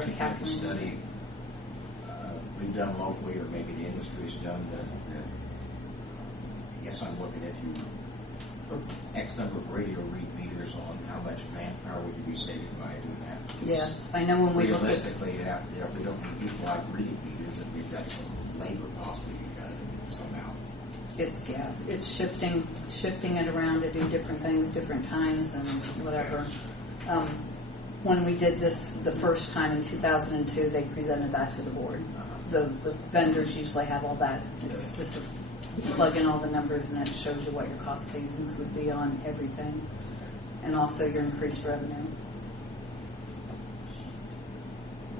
there any kind of study we've done locally, or maybe the industry's done that I guess I'm looking, if you put X number of radio read meters on, how much manpower would you be saving by doing that? Yes, I know when we look at... Realistically, we don't need people like reading meters, and we've got some labor costs we can cut somehow. It's shifting it around to do different things, different times, and whatever. When we did this the first time in 2002, they presented that to the board. The vendors usually have all that. It's just you plug in all the numbers, and it shows you what your cost savings would be on everything, and also your increased revenue.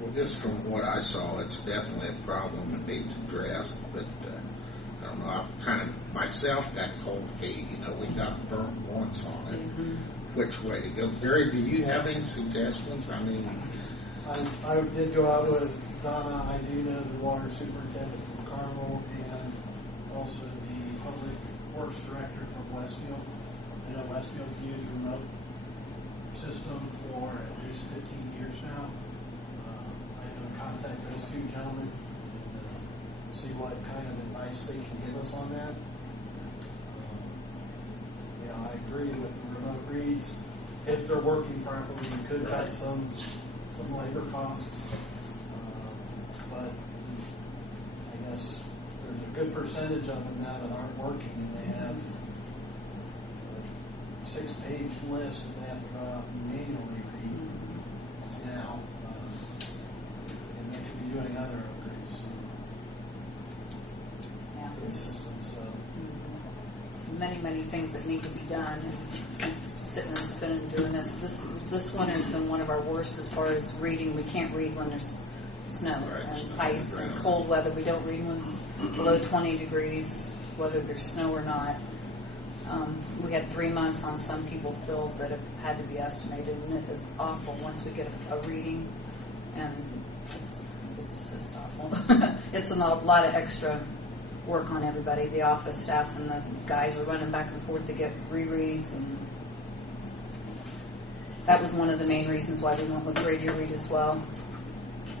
Well, just from what I saw, it's definitely a problem that needs addressed, but I don't know, I've kind of myself got cold feet. We got burnt once on it. Mm-hmm. Which way to go? Gary, do you have any suggestions? I mean, I did go out with Donna Iduna, the water superintendent from Carmel, and also the public works director from Westfield. I know Westfield's used remote system for at least 15 years now. I'm going to contact those two gentlemen and see what kind of advice they can give us on that. I agree with the remote reads. If they're working properly, you could cut some labor costs. But I guess there's a good percentage of them now that aren't working, and they have a 6-page list that they have to go out and manually read now. And they could be doing other upgrades to the system. So. Many things that need to be done, and sitting and spinning and doing this winter has been one of our worst as far as reading. We can't read when there's snow and ice and cold weather. We don't read when it's below 20 degrees, whether there's snow or not. We had 3 months on some people's bills that have had to be estimated, and it is awful once we get a reading, and it's just awful. It's a lot of extra work on everybody. The office staff and the guys are running back and forth to get rereads, and that was one of the main reasons why we went with radio read as well,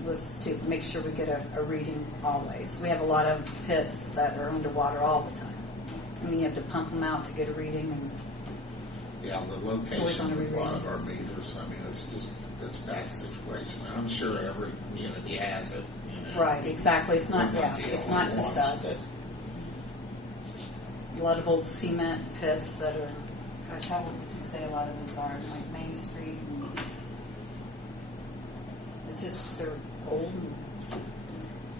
was to make sure we get a reading always. We have a lot of pits that are underwater all the time. I mean, you have to pump them out to get a reading. And the location of a lot of our meters, I mean, it's a bad situation. I'm sure every community has it. Right, exactly. It's not just us. A lot of old cement pits that are, gosh, how would you say a lot of those are? Like Main Street. And it's just, they're old.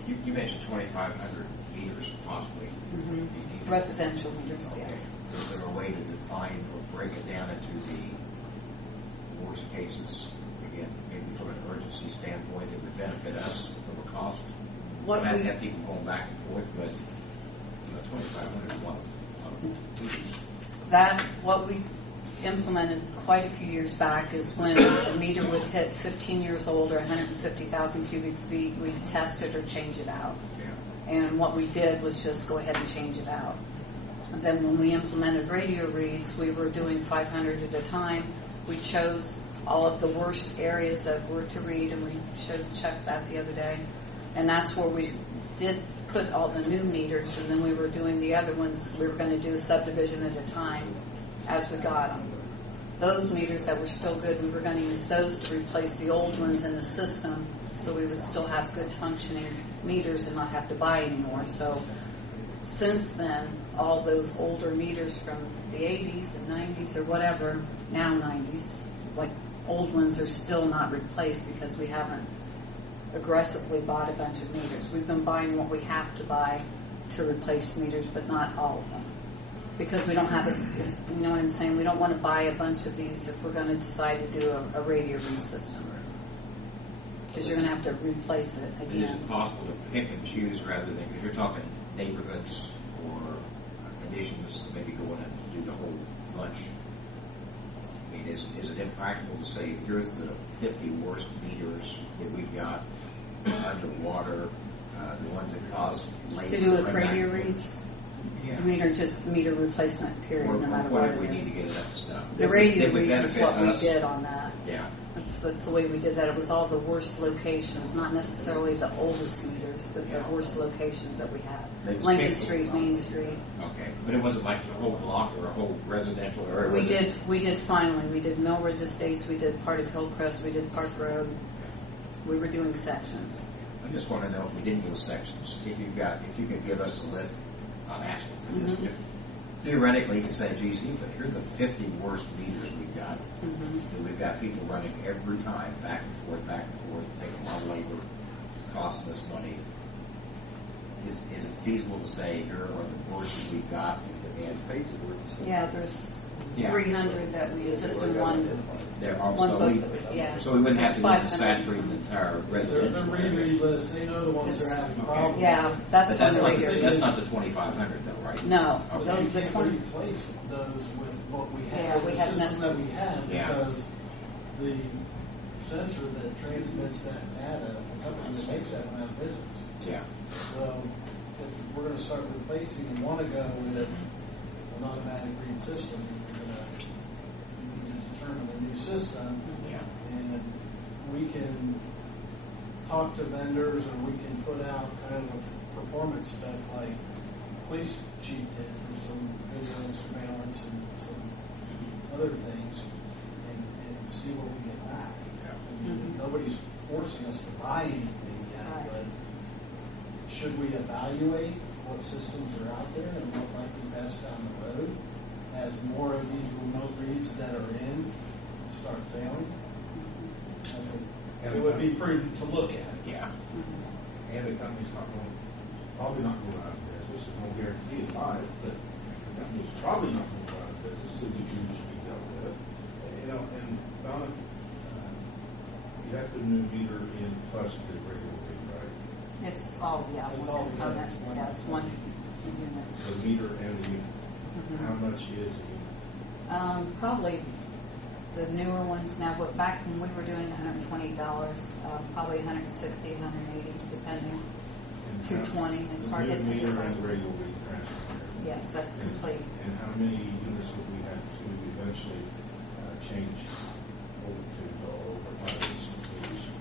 You mentioned 2,500 meters, possibly. Mm-hmm. Residential meters, okay. Yes. Is there a way to define or break it down into the worst cases? Again, maybe from an emergency standpoint, that would benefit us from a cost. What we have people going back and forth, but 2,500 is one of that. What we implemented quite a few years back is when a meter would hit 15 years old or 150,000 cubic feet, we'd test it or change it out. Yeah. And what we did was just go ahead and change it out. And then when we implemented radio reads, we were doing 500 at a time. We chose all of the worst areas that were to read, and we checked that the other day. And that's where we did put all the new meters, and then we were doing the other ones. We were going to do a subdivision at a time as we got them. Those meters that were still good, we were going to use those to replace the old ones in the system, so we would still have good functioning meters and not have to buy anymore. So since then, all those older meters from the 80s and 90s or whatever, now 90s, like old ones, are still not replaced because we haven't aggressively bought a bunch of meters. We've been buying what we have to buy to replace meters, but not all of them. Because we don't have if you know what I'm saying, we don't want to buy a bunch of these if we're going to decide to do a radio read system. Because you're going to have to replace it again. Is it possible to pick and choose rather than, because you're talking neighborhoods or additions, maybe go in and do the whole bunch? I mean, is it impractical to say, here's the 50 worst meters that we've got underwater, the ones that cause labor to do with radio reads? Yeah. meter replacement period, Or no matter whatever what we it need to is. get it up to stuff. The radio That would reads is benefit what we us. did on that. Yeah. That's the way we did that. It was all the worst locations, not necessarily the oldest meters, but Yeah. the worst locations that we had. They just Lincoln canceled Street, them. Main Street. Okay, but it wasn't like a whole block or a whole residential area. was it? We did finally. We did Millridge Estates. We did part of Hillcrest. We did Park Road. We were doing sections. I just want to know if we didn't go sections. If you could give us a list. I'm asking for this. Mhm. If theoretically, you could say, geez, here are the 50 worst meters we've got. Mm-hmm. And we've got people running every time, back and forth, taking a lot of labor, it's costing us money. Is it feasible to say here are the worst we've got? And Yeah, there's Yeah. 300 that we just in one. there One also boat, yeah. so we wouldn't have to There's saturate 500 the entire The residential area. reread list, they know the ones that are having problems. Yeah, But that's on that's the not radio. the, that's not the 2,500 though, right? No, Okay. But you the can't 20. replace those with what we have, Yeah, we the have system nothing. that we have, Yeah. because the sensor that transmits that data, the company that makes that went out of business. Yeah. So if we're gonna start replacing and wanna go with an automatic read system, we're gonna need to determine a new system, Yeah. and we can talk to vendors, or we can put out kind of a performance spec like police chief did for some video and surveillance and some other things, and see what we get back. Yeah. I mean, nobody's forcing us to buy anything yet, Right. but should we evaluate what systems are out there and what might be best down the road as more of these remote reads that are in start failing? I think it would be prudent to look at. Yeah. And the company's probably not going out of business. There's no guarantee of life, but the company's probably not going to go out of business, so the use should be dealt with. You know, and Donna, you have the new meter in plus the regular rate, right? It's all, yeah, It's one all component. units. Yeah, it's one unit. The meter and the unit. Mhm. How much is the unit? Probably the newer ones now, but back when we were doing $120, probably 160, 180, depending. And 220, it's hard to The say. new meter and the regular rate transfer. Yes, that's complete. And how many units would we have to eventually change over to over by this completion?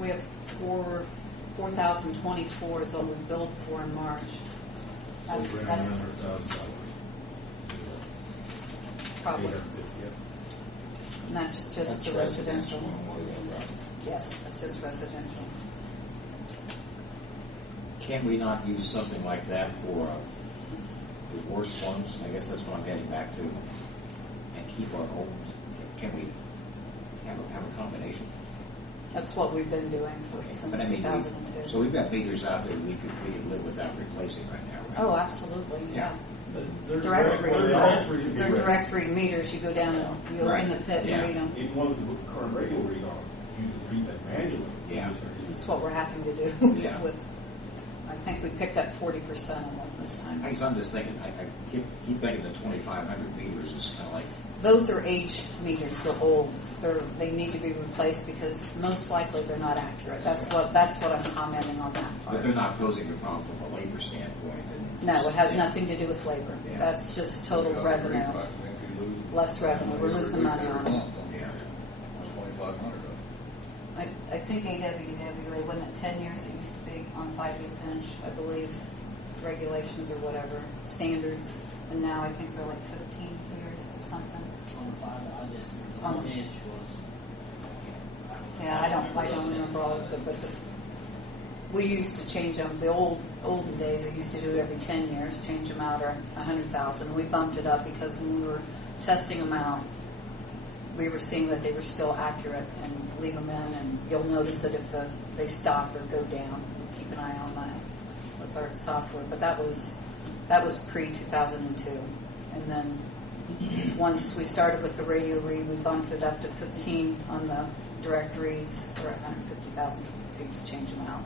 We have 4,024 is what we billed for in March. Over $900,000. Probably, 850, and that's just the residential. Yes, that's just residential. Can we not use something like that for the worst ones? I guess that's what I'm heading back to. And keep our old. Can we have a combination? That's what we've been doing since But I mean, 2002. so we've got meters out there we could live without replacing right now, right? Oh, absolutely, yeah. They're Directory, directory. they're directory meters. You go down and you open Right. the pit and Yeah. read them. Even one with the current radio read on, you can read that manually. Yeah. That's what we're having to do Yeah. with. I think we picked up 40% of them this time. I guess I'm just thinking. I keep thinking the 2,500 meters is kind of like. Those are aged meters. They're old. They need to be replaced because most likely they're not accurate. That's what I'm commenting on that But part. they're not posing a problem from a labor standpoint. And No, it has yeah. nothing to do with labor. Yeah. That's just total revenue. Less revenue. We're losing money on it. Yeah. I think AWWA, wasn't it 10 years it used to be on 5/8 inch, I believe, regulations or whatever, standards, and now I think they're like 15 years or something. On the 5, I just, the On 1 the- inch was. Yeah, I don't remember all of it, but we used to change them. The olden days, they used to do it every 10 years, change them out, or 100,000. We bumped it up because when we were testing them out, we were seeing that they were still accurate and leave them in, and you'll notice that if they stop or go down, we keep an eye on that with our software. But that was pre-2002, and then once we started with the radio read, we bumped it up to 15 on the direct reads for 150,000 feet to change them out.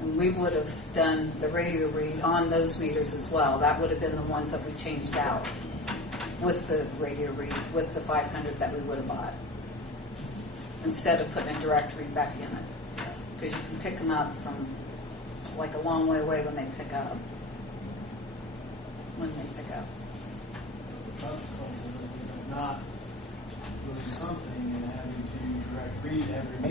And we would have done the radio read on those meters as well. That would have been the ones that we changed out with the radio read, with the 500 that we would have bought, instead of putting a direct read back in it. Because you can pick them up from like a long way away when they pick up. when they pick up. The consequences of not doing something and having to direct read every